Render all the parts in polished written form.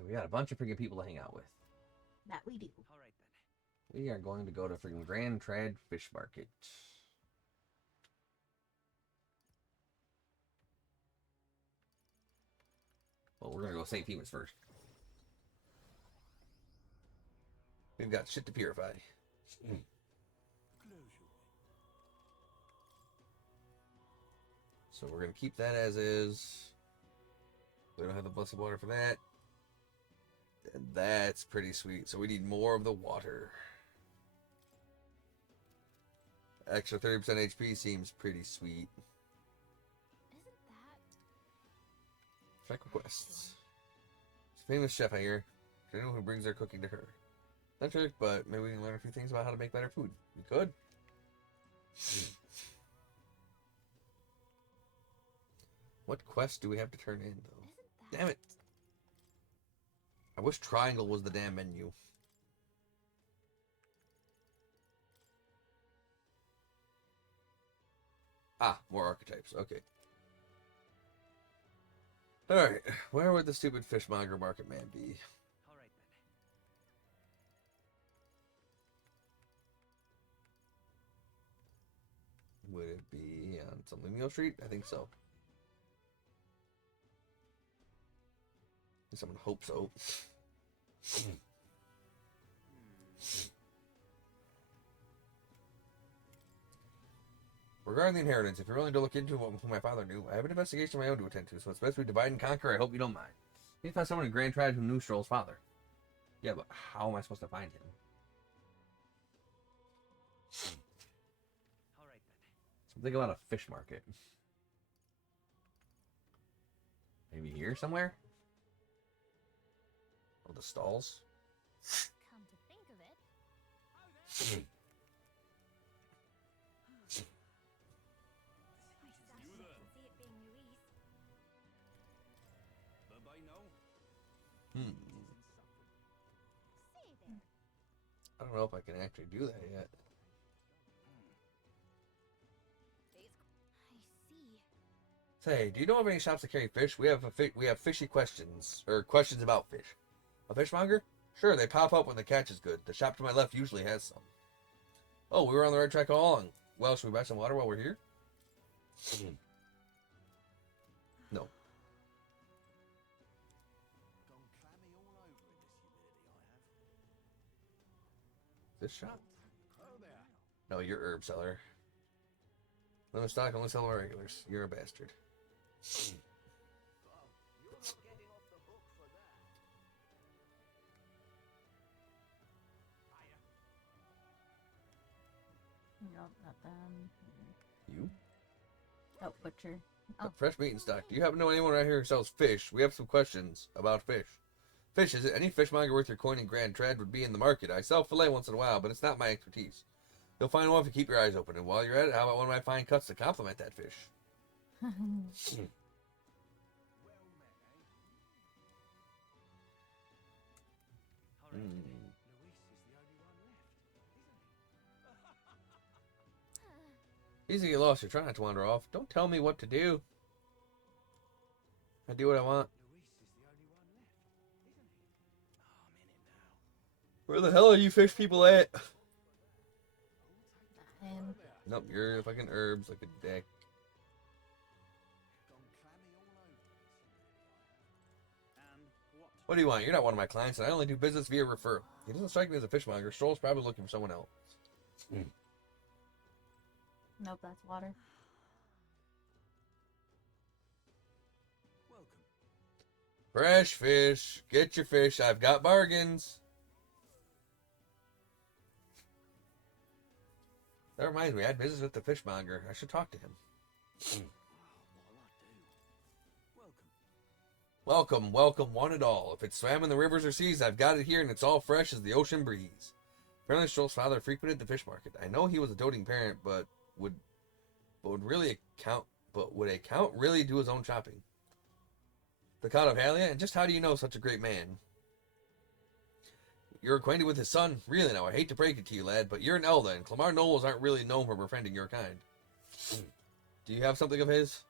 So we got a bunch of freaking people to hang out with. That we do. All right then. We are going to go to freaking Grand Trad Fish Market. Well, we're going to go St. Peter's first. We've got shit to purify. So we're going to keep that as is. We don't have the blessed water for that. And that's pretty sweet. So we need more of the water. Extra 30% HP seems pretty sweet. Isn't that? Check requests. It's a famous chef I hear. I know who brings their cooking to her. Not trick, but maybe we can learn a few things about how to make better food. We could. What quest do we have to turn in, though? Isn't that? Damn it! I wish triangle was the damn menu. Ah, more archetypes. Okay. Alright, where would the stupid fishmonger market man be? All right then. Would it be on something Meal Street? I think so. At least I'm gonna hope so. Regarding the inheritance, if you're willing to look into what my father knew, I have an investigation of my own to attend to, so it's best we divide and conquer. I hope you don't mind. You need to find someone in Grand Trad who knew Stroll's father. Yeah, but how am I supposed to find him? All right then. Something about a fish market. Maybe here somewhere? Oh, the stalls? Come to think of it. See it being Louise. Hmm. Say there. I don't know if I can actually do that yet. I see. Say, do you know of any shops that carry fish? We have fishy questions, or questions about fish. A fishmonger? Sure, they pop up when the catch is good. The shop to my left usually has some. Oh, we were on the right track all along. Well, should we buy some water while we're here? No. This shop? No, you're herb seller. Limit stock, only sell regulars. You're a bastard. No, not them. You? Oh, butcher. Got fresh meat in stock. Do you happen to know anyone around here who sells fish? We have some questions about fish. Fish, is it any fishmonger worth your coin in Grand Trad would be in the market? I sell filet once in a while, but it's not my expertise. You'll find one if you keep your eyes open. And while you're at it, how about one of my fine cuts to complement that fish? All right then. Easy to get lost. You're trying not to wander off. Don't tell me what to do. I do what I want. Where the hell are you fish people at? Him. Nope, you're fucking herbs like a dick. What do you want? You're not one of my clients, and I only do business via referral. He doesn't strike me as a fishmonger. Stroll's probably looking for someone else. Nope, that's water. Fresh fish. Get your fish. I've got bargains. That reminds me, I had business with the fishmonger. I should talk to him. Welcome, welcome, one and all. If it's swam in the rivers or seas, I've got it here, and it's all fresh as the ocean breeze. Apparently, Stroll's father frequented the fish market. I know he was a doting parent, but would a count really do his own shopping? The Count of Halia? And just how do you know such a great man? You're acquainted with his son? Really now, I hate to break it to you, lad, but you're an Elda, and Clamar nobles aren't really known for befriending your kind. Do you have something of his?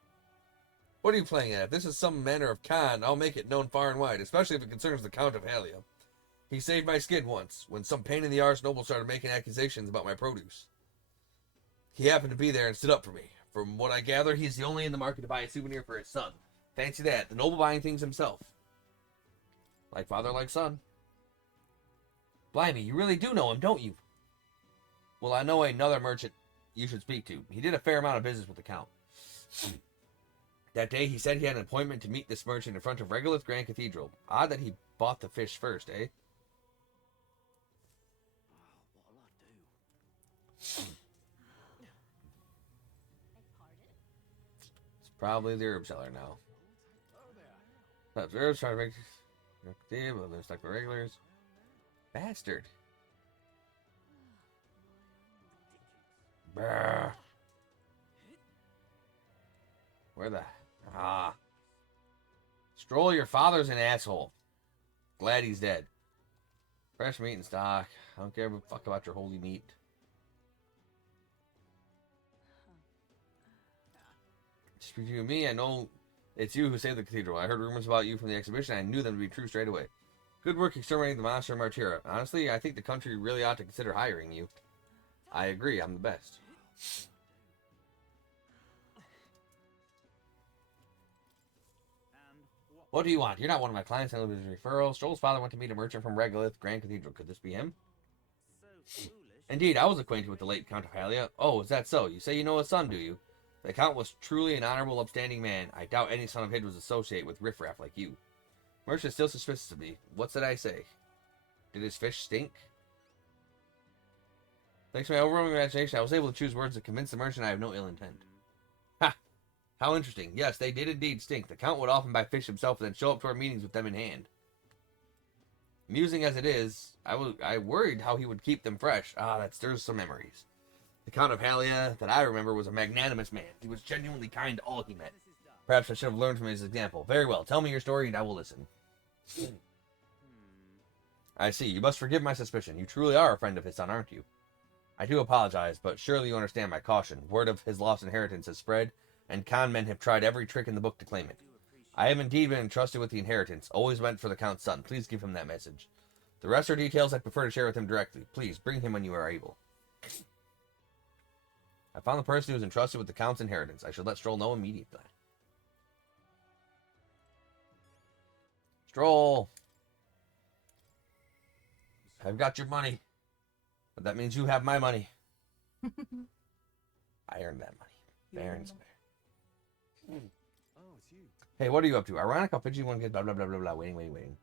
What are you playing at? If this is some manner of con, I'll make it known far and wide, especially if it concerns the Count of Halia. He saved my skin once, when some pain in the arse noble started making accusations about my produce. He happened to be there and stood up for me. From what I gather, he's the only in the market to buy a souvenir for his son. Fancy that, the noble buying things himself. Like father, like son. Blimey, you really do know him, don't you? Well, I know another merchant you should speak to. He did a fair amount of business with the Count. That day, he said he had an appointment to meet this merchant in front of Regolith Grand Cathedral. Odd that he bought the fish first, eh? It's probably the herb seller now. That's herbs trying to make there's like the regulars. Bastard. Brr. Where the... Ah. Stroll, your father's an asshole. Glad he's dead. Fresh meat and stock. I don't care a fuck about your holy meat. Speak to me, I know it's you who saved the cathedral. I heard rumors about you from the exhibition. I knew them to be true straight away. Good work exterminating the monster of Martira. Honestly, I think the country really ought to consider hiring you. I agree, I'm the best. What do you want? You're not one of my clients. I live as a referral. Stroll's father went to meet a merchant from Regolith Grand Cathedral. Could this be him? Indeed, I was acquainted with the late Count of Halia. Oh, is that so? You say you know his son, do you? The Count was truly an honorable, upstanding man. I doubt any son of his was associated with riffraff like you. Merchant is still suspicious of me. What did I say? Did his fish stink? Thanks to my overwhelming imagination, I was able to choose words to convince the merchant I have no ill intent. Ha! How interesting. Yes, they did indeed stink. The Count would often buy fish himself and then show up to our meetings with them in hand. Amusing as it is, I worried how he would keep them fresh. Ah, that stirs some memories. The Count of Halia, that I remember, was a magnanimous man. He was genuinely kind to all he met. Perhaps I should have learned from his example. Very well, tell me your story and I will listen. I see, you must forgive my suspicion. You truly are a friend of his son, aren't you? I do apologize, but surely you understand my caution. Word of his lost inheritance has spread, and con men have tried every trick in the book to claim it. I have indeed been entrusted with the inheritance, always meant for the Count's son. Please give him that message. The rest are details I prefer to share with him directly. Please, bring him when you are able. I found the person who is entrusted with the Count's inheritance. I should let Stroll know immediately. Stroll! I've got your money. But that means you have my money. I earned that money. Fair and square. Oh, it's you. Hey, what are you up to? Ironic, I'll pitch you one kid, blah, blah, blah, blah, blah. Waiting.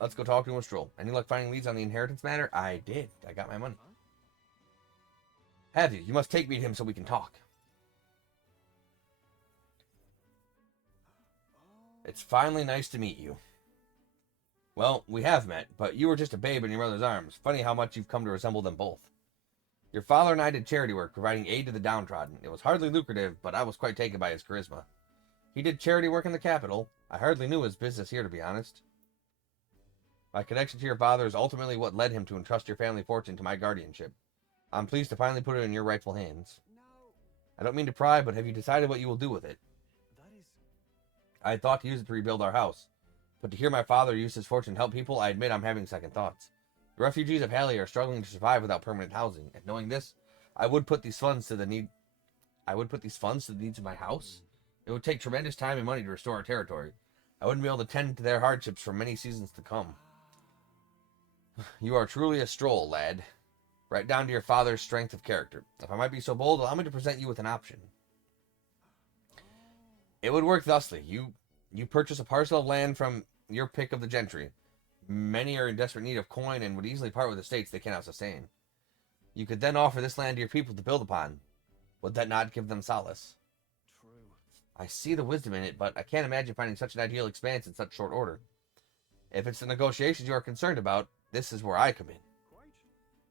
Let's go talk to him with Stroll. Any luck finding leads on the inheritance matter? I did. I got my money. Have you? You must take me to him so we can talk. It's finally nice to meet you. Well, we have met, but you were just a babe in your mother's arms. Funny how much you've come to resemble them both. Your father and I did charity work, providing aid to the downtrodden. It was hardly lucrative, but I was quite taken by his charisma. He did charity work in the capital. I hardly knew his business here, to be honest. My connection to your father is ultimately what led him to entrust your family fortune to my guardianship. I'm pleased to finally put it in your rightful hands. I don't mean to pry, but have you decided what you will do with it? I had thought to use it to rebuild our house. But to hear my father use his fortune to help people, I admit I'm having second thoughts. The refugees of Halia are struggling to survive without permanent housing, and knowing this, I would put these funds to the needs of my house. It would take tremendous time and money to restore our territory. I wouldn't be able to tend to their hardships for many seasons to come. You are truly a Stroll, lad. Right down to your father's strength of character. If I might be so bold, allow me to present you with an option. It would work thusly. You purchase a parcel of land from your pick of the gentry. Many are in desperate need of coin and would easily part with estates they cannot sustain. You could then offer this land to your people to build upon. Would that not give them solace? True. I see the wisdom in it, but I can't imagine finding such an ideal expanse in such short order. If it's the negotiations you are concerned about, this is where I come in. Quite.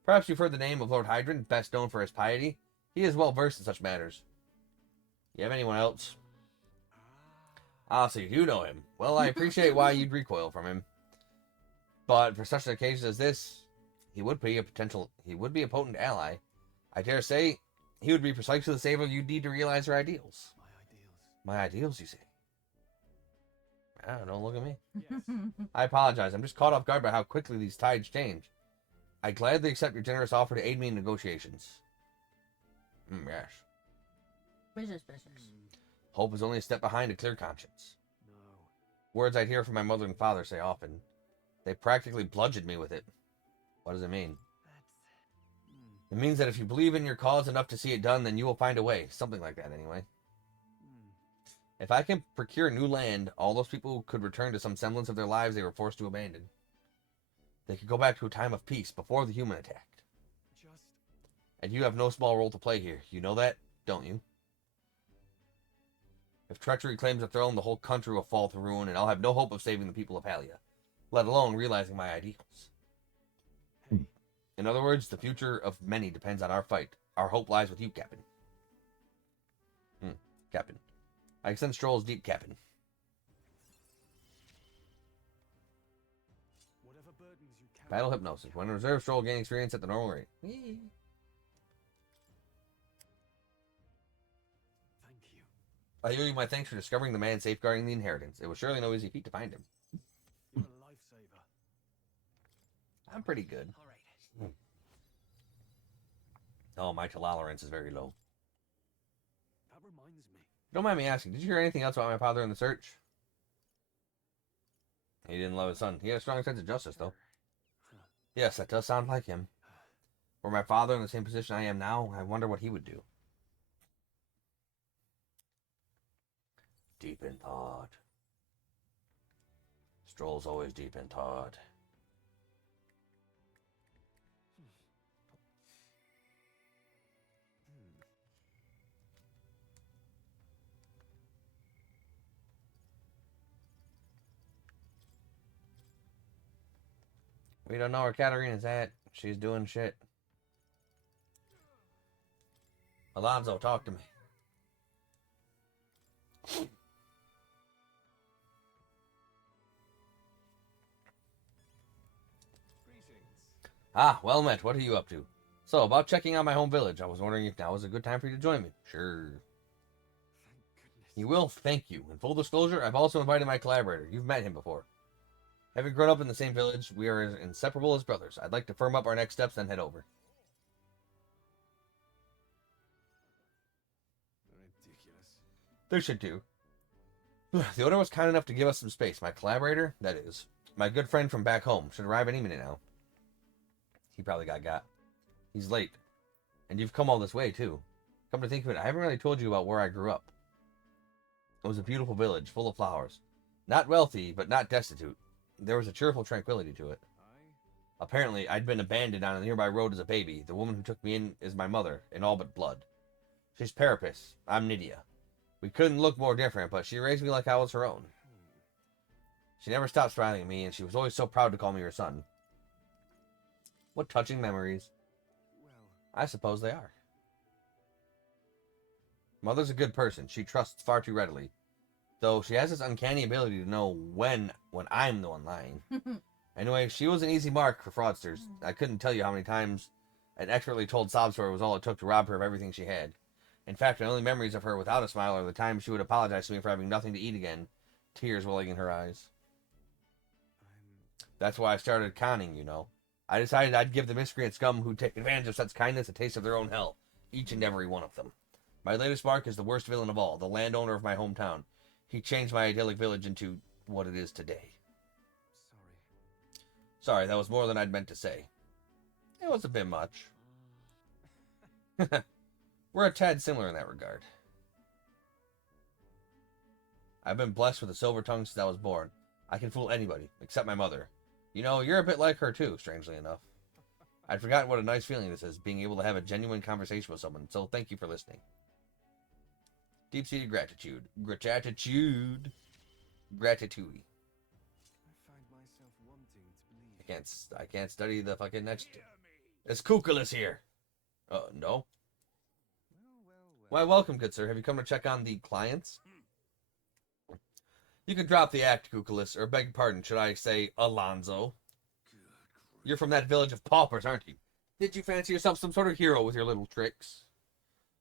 Perhaps you've heard the name of Lord Hydron, best known for his piety. He is well versed in such matters. You have anyone else? Ah, so you do know him. Well, I appreciate why you'd recoil from him. But for such an occasion as this, he would be a potent ally. I dare say, he would be precisely the savior you'd need to realize your ideals. My ideals. My ideals, you say? Ah, don't look at me. Yes. I apologize. I'm just caught off guard by how quickly these tides change. I gladly accept your generous offer to aid me in negotiations. Yes. Business. Hope is only a step behind a clear conscience. No. Words I'd hear from my mother and father say often. They practically bludgeoned me with it. What does it mean? That's... It means that if you believe in your cause enough to see it done, then you will find a way. Something like that, anyway. If I can procure new land, all those people could return to some semblance of their lives they were forced to abandon. They could go back to a time of peace before the human attacked. Just... And you have no small role to play here. You know that, don't you? If treachery claims the throne, the whole country will fall to ruin, and I'll have no hope of saving the people of Halia, let alone realizing my ideals. Hey. In other words, the future of many depends on our fight. Our hope lies with you, Captain. Captain. I extend Stroll's deep, Captain. Whatever burdens you carry... Battle hypnosis. When reserve Stroll gain experience at the normal rate. Thank you. I owe you my thanks for discovering the man safeguarding the inheritance. It was surely no easy feat to find him. You're a lifesaver. I'm pretty good. All right. Oh, my tolerance is very low. That reminds me. Don't mind me asking, did you hear anything else about my father in the search? He didn't love his son. He had a strong sense of justice, though. Yes, that does sound like him. Were my father in the same position I am now, I wonder what he would do. Deep in thought. Stroll's always deep in thought. We don't know where Katarina's at. She's doing shit. Alonzo, talk to me. Greetings. Ah, well met. What are you up to? So, about checking out my home village, I was wondering if now was a good time for you to join me. Sure. Thank goodness. You will? Thank you. In full disclosure, I've also invited my collaborator. You've met him before. Having grown up in the same village, we are as inseparable as brothers. I'd like to firm up our next steps, then head over. Ridiculous. They should do. The owner was kind enough to give us some space. My collaborator, that is, my good friend from back home, should arrive any minute now. He probably got. He's late. And you've come all this way, too. Come to think of it, I haven't really told you about where I grew up. It was a beautiful village, full of flowers. Not wealthy, but not destitute. There was a cheerful tranquility to it. Apparently, I'd been abandoned on a nearby road as a baby. The woman who took me in is my mother, in all but blood. She's Parapis. I'm Nydia. We couldn't look more different, but she raised me like I was her own. She never stopped smiling at me, and she was always so proud to call me her son. What touching memories. Well, I suppose they are. Mother's a good person. She trusts far too readily. Though she has this uncanny ability to know when I'm the one lying. Anyway, she was an easy mark for fraudsters. I couldn't tell you how many times an expertly told sob story was all it took to rob her of everything she had. In fact, my only memories of her without a smile are the times she would apologize to me for having nothing to eat again, tears welling in her eyes. That's why I started conning, you know. I decided I'd give the miscreant scum who take advantage of such kindness a taste of their own hell, each and every one of them. My latest mark is the worst villain of all, the landowner of my hometown. He changed my idyllic village into what it is today. Sorry, that was more than I'd meant to say. It was a bit much. We're a tad similar in that regard. I've been blessed with a silver tongue since I was born. I can fool anybody, except my mother. You know, you're a bit like her too, strangely enough. I'd forgotten what a nice feeling this is, being able to have a genuine conversation with someone, so thank you for listening. Deep-seated gratitude. Gratitude. Gratitude. I find myself wanting to believe. I can't study the fucking next. It's Kukulus here. No. Why, welcome, good sir. Have you come to check on the clients? You can drop the act, Kukulus, or beg pardon, should I say, Alonzo. You're from that village of paupers, aren't you? Did you fancy yourself some sort of hero with your little tricks?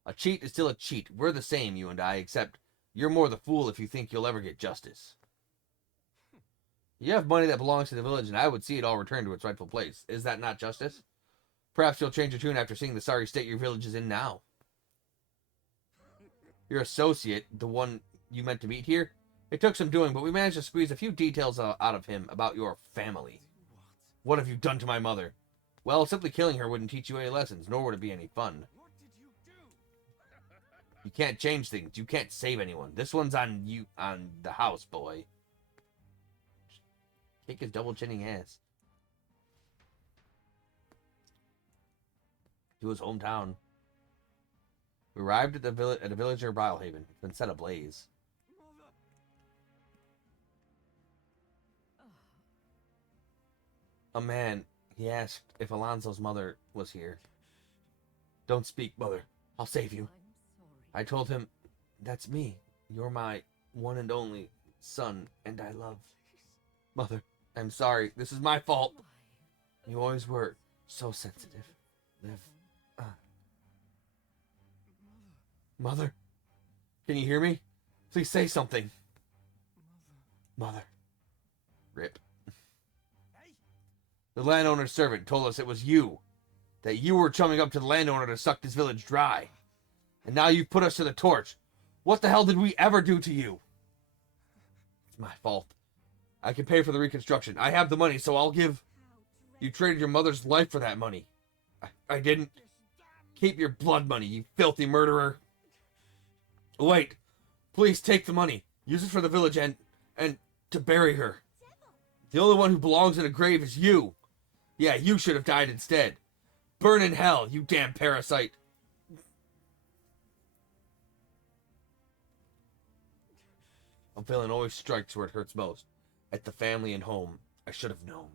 A cheat is still a cheat. We're the same, you and I, except You're more the fool if you think you'll ever get justice. You have money that belongs to the village, and I would see it all returned to its rightful place. Is that not justice? Perhaps you'll change your tune after seeing the sorry state your village is in now. Your associate, the one you meant to meet here, it took some doing, but we managed to squeeze a few details out of him about your family. What have you done to my mother? Well, simply killing her wouldn't teach you any lessons, nor would it be any fun. What did you do? You can't change things. You can't save anyone. This one's on you, on the house, boy. Kick his double-chinning ass. To his hometown. We arrived at a village near Brylehaven. It's been set ablaze. Mother! A man, he asked if Alonso's mother was here. Don't speak, mother. I'll save you. I told him, that's me. You're my one and only son, and I love. Mother, I'm sorry. This is my fault. You always were so sensitive. Liv. Mother, can you hear me? Please say something. Mother. Rip. Hey! The landowner's servant told us it was you. That you were chumming up to the landowner to suck this village dry. And now you've put us to the torch. What the hell did we ever do to you? It's my fault. I can pay for the reconstruction. I have the money, so I'll give. You traded your mother's life for that money. I didn't. Keep your blood money, you filthy murderer. Wait. Please take the money. Use it for the village and to bury her. The only one who belongs in a grave is you. Yeah, you should have died instead. Burn in hell, you damn parasite. A villain always strikes where it hurts most. At the family and home. I should have known.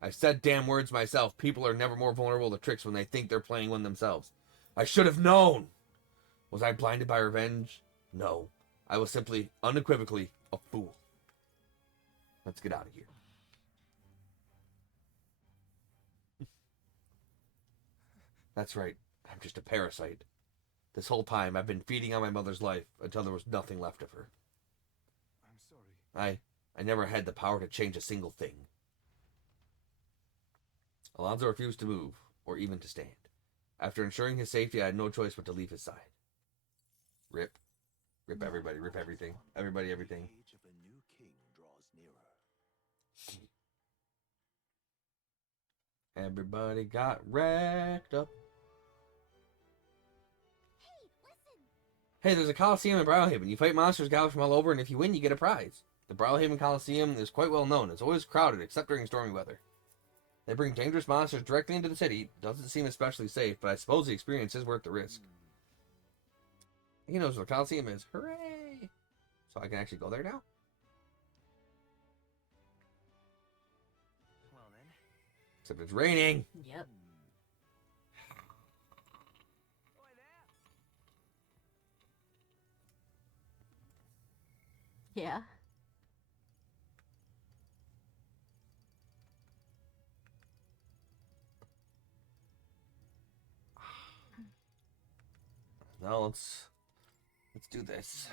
I've said damn words myself. People are never more vulnerable to tricks when they think they're playing one themselves. I should have known. Was I blinded by revenge? No. I was simply, unequivocally, a fool. Let's get out of here. That's right. I'm just a parasite. This whole time, I've been feeding on my mother's life until there was nothing left of her. I'm sorry. I never had the power to change a single thing. Alonso refused to move, or even to stand. After ensuring his safety, I had no choice but to leave his side. Rip. Rip everybody. Rip everything. Everybody, everything. The age of a new king draws nearer. Everybody got wrecked up. Hey, there's a Coliseum in Brylehaven. You fight monsters gallop from all over, and if you win, you get a prize. The Brylehaven Coliseum is quite well known. It's always crowded, except during stormy weather. They bring dangerous monsters directly into the city. Doesn't seem especially safe, but I suppose the experience is worth the risk. He knows where the Coliseum is. Hooray! So I can actually go there now? Well then. Except it's raining. Yep. Oi there! Yeah. Now let's do this.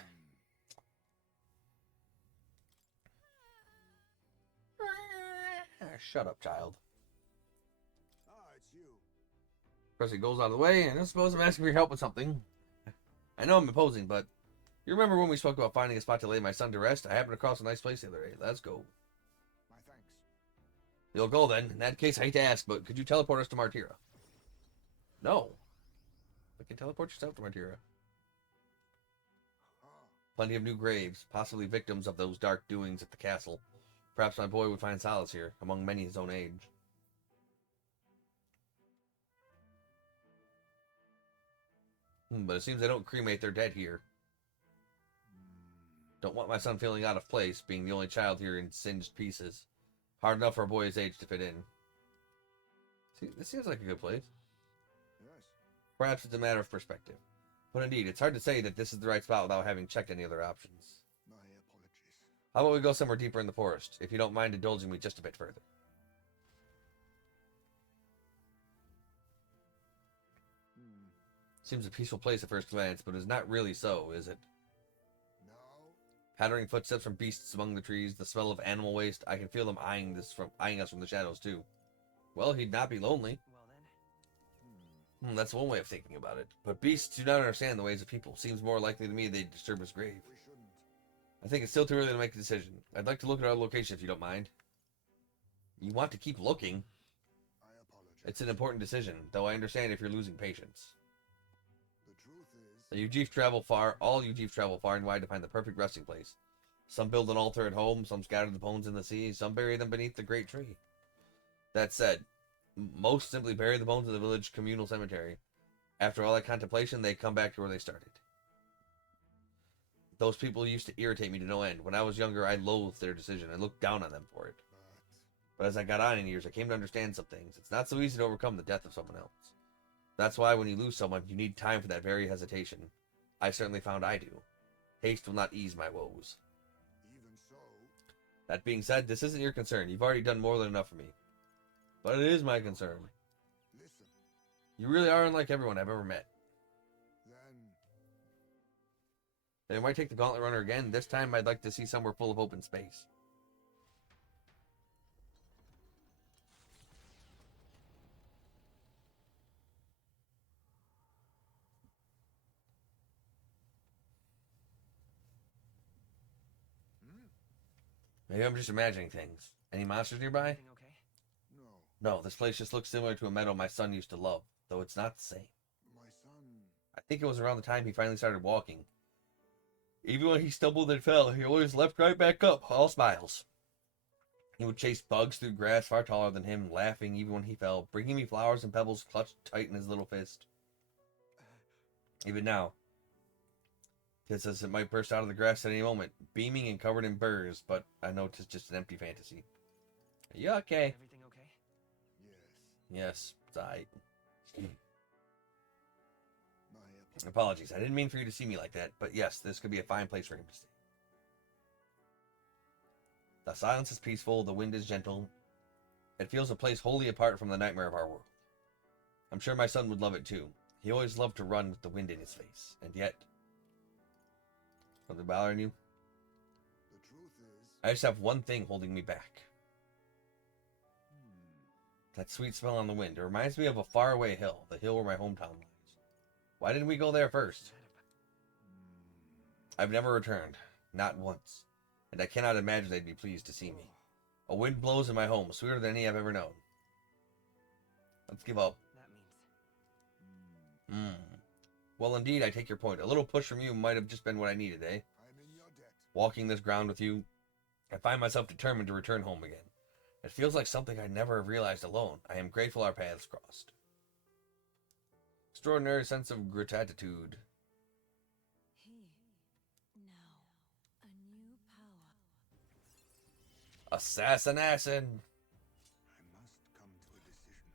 Shut up, child. Ah, it's you. Presley goes out of the way, and I suppose I'm asking for your help with something. I know I'm imposing, but you remember when we spoke about finding a spot to lay my son to rest? I happened across a nice place the other day. Let's go. My thanks. You'll go then. In that case, I hate to ask, but could you teleport us to Martira? No. You can teleport yourself to Martira. Plenty of new graves, possibly victims of those dark doings at the castle. Perhaps my boy would find solace here, among many his own age. But it seems they don't cremate their dead here. Don't want my son feeling out of place, being the only child here in singed pieces. Hard enough for a boy his age to fit in. See, this seems like a good place. Yes. Perhaps it's a matter of perspective. But indeed, it's hard to say that this is the right spot without having checked any other options. My apologies. How about we go somewhere deeper in the forest, if you don't mind indulging me just a bit further? Seems a peaceful place at first glance, but it's not really so, is it? Pattering footsteps from beasts among the trees, the smell of animal waste. I can feel them eyeing us from the shadows too. Well, he'd not be lonely. Well then. That's one way of thinking about it. But beasts do not understand the ways of people. Seems more likely to me they'd disturb his grave. We shouldn't. I think it's still too early to make a decision. I'd like to look at our location if you don't mind. You want to keep looking? I apologize. It's an important decision, though I understand if you're losing patience. The truth is, The Ujif travel far, all Ujif travel far and wide to find the perfect resting place. Some build an altar at home, some scatter the bones in the sea, some bury them beneath the great tree. That said, most simply bury the bones in the village communal cemetery. After all that contemplation, they come back to where they started. Those people used to irritate me to no end. When I was younger, I loathed their decision and looked down on them for it. But as I got on in years, I came to understand some things. It's not so easy to overcome the death of someone else. That's why when you lose someone, you need time for that very hesitation. I certainly found I do. Haste will not ease my woes. even so, That being said, this isn't your concern. You've already done more than enough for me. But it is my concern. listen, You really are unlike everyone I've ever met. then They might take the gauntlet runner again. This time I'd like to see somewhere full of open space. Maybe I'm just imagining things. Any monsters nearby? Everything okay? no, No, this place just looks similar to a meadow my son used to love, though it's not the same. my son. I think it was around the time he finally started walking. Even when he stumbled and fell, he always leapt right back up, all smiles. He would chase bugs through grass far taller than him, laughing even when he fell, bringing me flowers and pebbles clutched tight in his little fist. Even now, just as it might burst out of the grass at any moment, beaming and covered in burrs, but I know 'tis just an empty fantasy. Are you okay? Everything okay? Yes, Yes, it's alright. my Apologies, I didn't mean for you to see me like that, but yes, this could be a fine place for him to stay. The silence is peaceful, the wind is gentle. It feels a place wholly apart from the nightmare of our world. I'm sure my son would love it too. He always loved to run with the wind in his face, and yet... Something bothering you? The truth is, I just have one thing holding me back. That sweet smell on the wind. It reminds me of a faraway hill, the hill where my hometown lies. Why didn't we go there first? I've never returned. Not once. And I cannot imagine they'd be pleased to see me. A wind blows in my home, sweeter than any I've ever known. Let's give up. That means. Well, indeed, I take your point. A little push from you might have just been what I needed, eh? I'm in your debt. Walking this ground with you, I find myself determined to return home again. It feels like something I never have realized alone. I am grateful our paths crossed. Extraordinary sense of gratitude. He. Now, a new power. Assassin. I must come to a decision.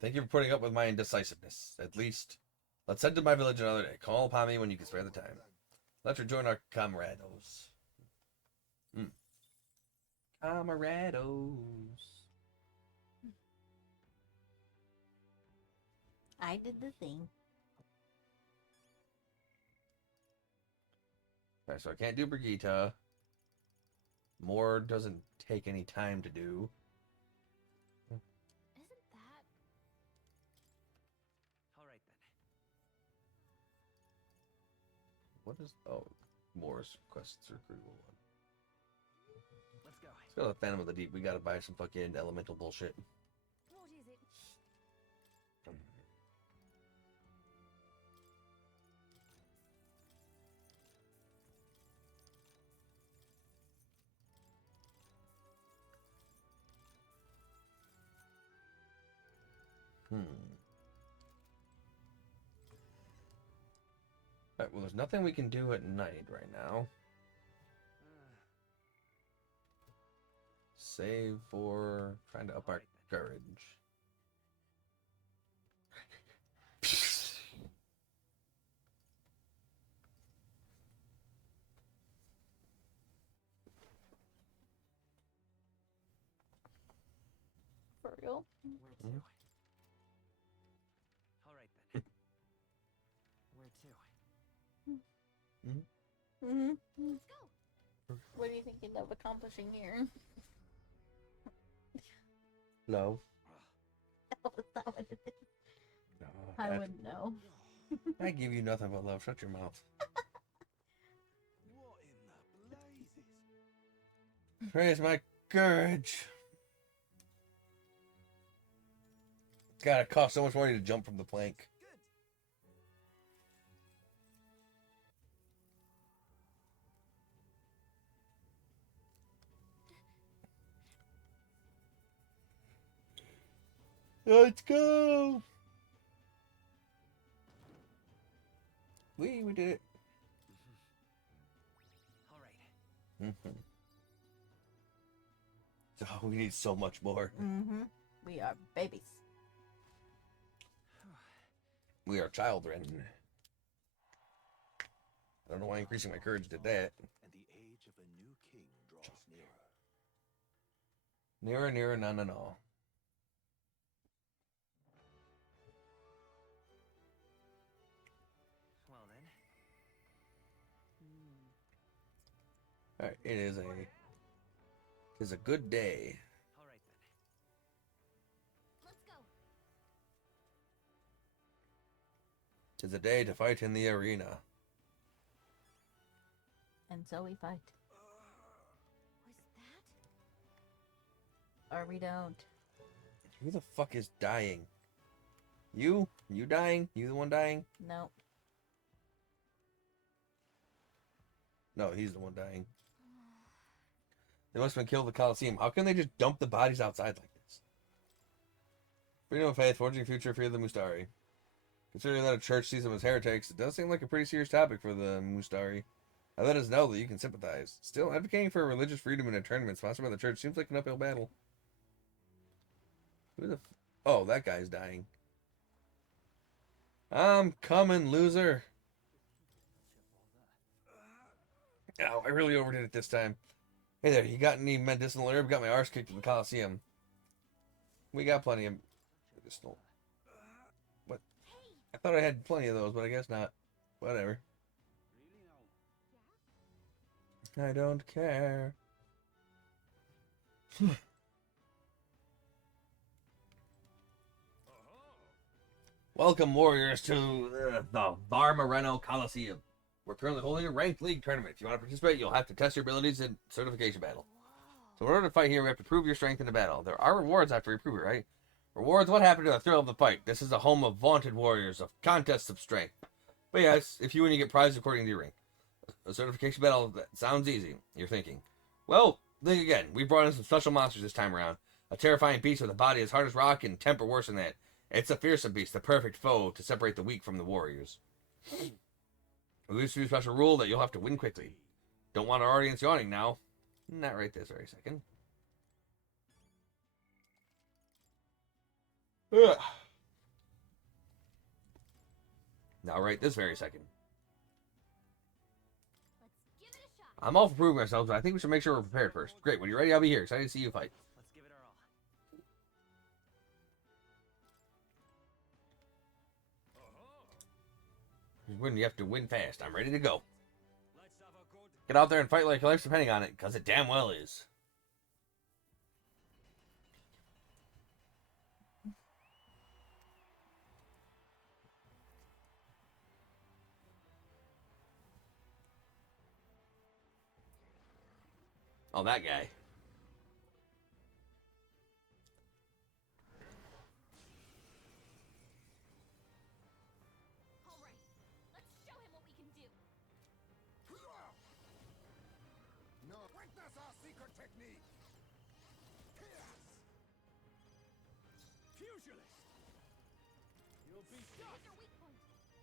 Thank you for putting up with my indecisiveness. At least, let's head to my village another day. Call upon me when you can spare the time. Let's rejoin our camarados. Camarados. I did the thing. Alright, so I can't do Brigitte. More doesn't take any time to do. Isn't that? Alright then. What is... Oh, Moore's quests are pretty one. Let's go. Let's go to the Phantom of the Deep. We gotta buy some fucking elemental bullshit. What is it? Alright, well, there's nothing we can do at night right now. Save for trying to up our courage. For real? Where to? too. Mm-hmm. Let's go. What are you thinking of accomplishing here? Love. Oh, is that what it is? No, I wouldn't know. I give you nothing but love. Shut your mouth. What in the blazes? Praise my courage. God, it costs so much money to jump from the plank. Let's go. We did it. All right. Mm-hmm. Oh, we need so much more. Mm-hmm. We are babies. We are children. I don't know why increasing my courage did that. And the age of a new king draws nearer. Nearer, nearer, no, no, no. Well then. Alright, it is a good day. All right then. Let's go. Tis a day to fight in the arena. And so we fight. Was that? Or we don't. Who the fuck is dying? You? You dying? You the one dying? Nope. No, he's the one dying. They must have been killed at the Coliseum. How can they just dump the bodies outside like this? Freedom of faith, forging a future, fear the Mustari. Considering that a church sees them as heretics, it does seem like a pretty serious topic for the Mustari. I let us know that you can sympathize. Still, advocating for religious freedom in a tournament sponsored by the church seems like an uphill battle. Who the oh, that guy's dying. I'm coming, loser. Oh, I really overdid it this time. Hey there, you got any medicinal herb? Got my arse kicked in the Coliseum. We got plenty of medicinal. What? I thought I had plenty of those, but I guess not. Whatever. I don't care. Welcome, warriors, to the Varmareno Coliseum. We're currently holding a ranked league tournament. If you want to participate, you'll have to test your abilities in certification battle. So in order to fight here, we have to prove your strength in the battle. There are rewards after we prove it, right? Rewards, what happened to the thrill of the fight? This is a home of vaunted warriors, of contests of strength. But yes, if you win, you get prizes according to your rank. A certification battle, that sounds easy, you're thinking. Well, think again. We brought in some special monsters this time around. A terrifying beast with a body as hard as rock and temper worse than that. It's a fearsome beast, the perfect foe to separate the weak from the warriors. We introduce a special rule that you'll have to win quickly. Don't want our audience yawning now. Not right this very second. Ugh. Not right this very second. Let's give it a shot. I'm all for proving ourselves, but I think we should make sure we're prepared first. Great, when you're ready, I'll be here. Excited to see you fight. Let's give it our all. When you have to win fast. I'm ready to go. Let's have a good Get out there and fight like your life's depending on it, because it damn well is. Oh, that guy. All right. Let's show him what we can do. No, witness our secret technique. Chaos. fusionist. You'll be Here's shocked. your weak point.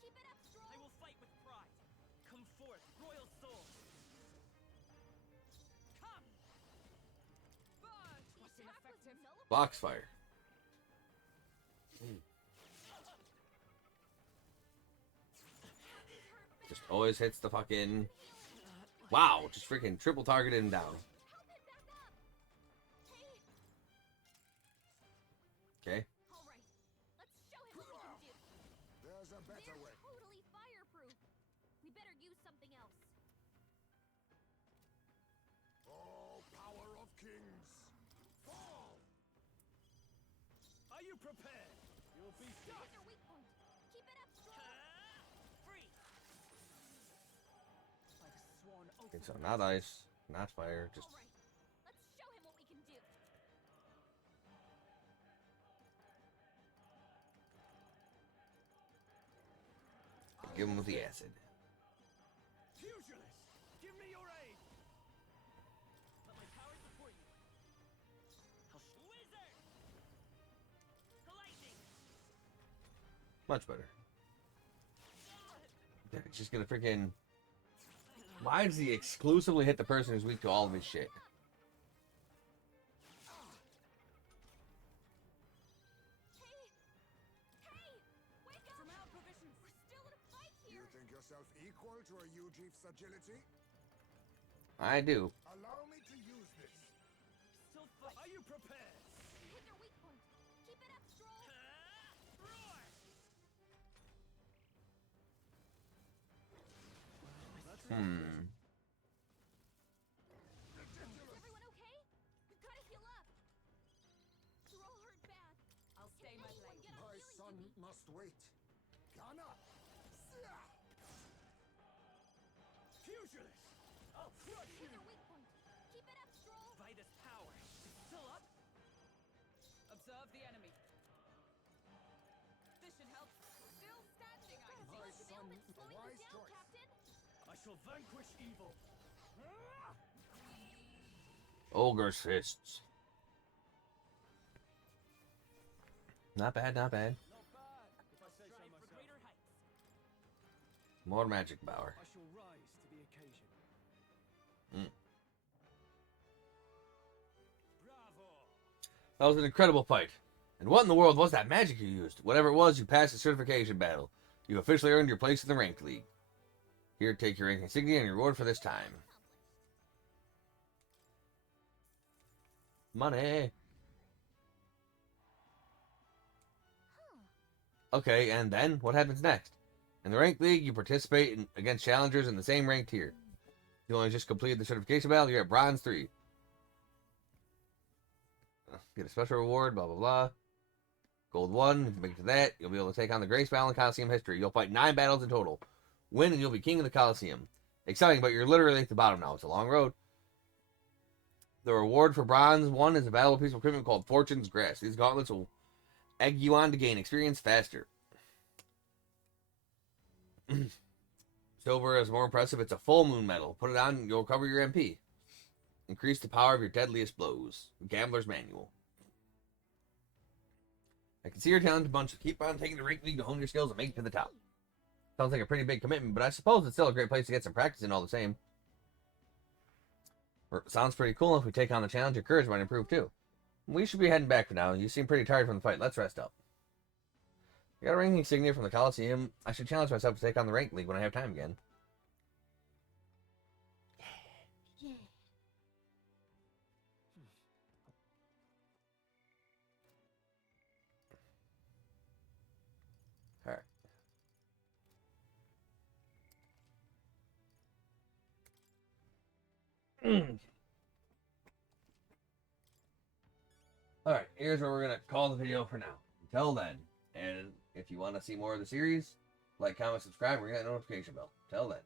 Keep it up, Stroll. I will fight with pride. Come forth, royal soul. Come. Burn. The attack was nullified. Box fire. Just always hits the fucking... Wow, just freaking triple targeted him down. Help him back up. Hey. Okay. All right. Let's show him what we can do. There's a better They're way. totally fireproof. better use something else. Oh, power of kings! Fall! Are you prepared? You'll be Here's stuck. your weak point. Keep it up, Stroll. Free. Like a swan Okay, open. so not ice, not fire, just All right. Let's show him what we can do. give him with the acid. Pugilist, give me your aid. Let my power support you. Wizard. Lightning. Much better. It's just gonna freaking. Why does he exclusively hit the person who's weak to all of his shit? Hey, wake up! From our provisions. We're still in a fight You here. think yourself equal to a Ujeef's agility? I do. Allow me to use this. Still fight. Are you prepared? Hit their weak point. Keep it up, Stroll. Roar. Hmm. Is everyone okay? We've got to heal up. You're all hurt bad. I'll stay my blade. Get on My healing son duty. must wait. Ghana! Pugilist. I'll crush Hit you. their weak point. Keep it up, Stroll. By this power. Still up. Observe the enemy. This should help. Still standing, I see. My Like an son, ailment a slowing wise you down, choice. Captain. I shall vanquish evil. Ogre's fists. Not bad, not bad. Not bad, if I say so myself. For greater heights. More magic power. I shall rise to the occasion. Mm. Bravo! That was an incredible fight. And what in the world was that magic you used? Whatever it was, you passed the certification battle. You officially earned your place in the ranked league. Here, take your rank insignia and your reward for this time. Money. Okay, and then what happens next? In the ranked league, you participate against challengers in the same rank tier. You only just completed the certification battle. You're at bronze 3. Get a special reward. Blah blah blah. Gold 1. If you make it to that, you'll be able to take on the greatest battle in Coliseum history. You'll fight 9 battles in total. Win and you'll be king of the Coliseum. Exciting, but you're literally at the bottom now. It's a long road. The reward for bronze 1 is a valuable piece of equipment called Fortune's Grass. These gauntlets will egg you on to gain experience faster. Silver is more impressive. It's a full moon medal. Put it on and you'll recover your MP. Increase the power of your deadliest blows. Gambler's Manual. I can see your talented bunch, so keep on taking the rank league to hone your skills and make it to the top. Sounds like a pretty big commitment, but I suppose it's still a great place to get some practice in all the same. Sounds pretty cool. If we take on the challenge, your courage might improve too. We should be heading back for now. You seem pretty tired from the fight. Let's rest up. I got a rank insignia from the Coliseum. I should challenge myself to take on the rank league when I have time again. Yeah. Alright. Alright, here's where we're going to call the video for now. Until then, and if you want to see more of the series, like, comment, subscribe, ring that notification bell. Till then.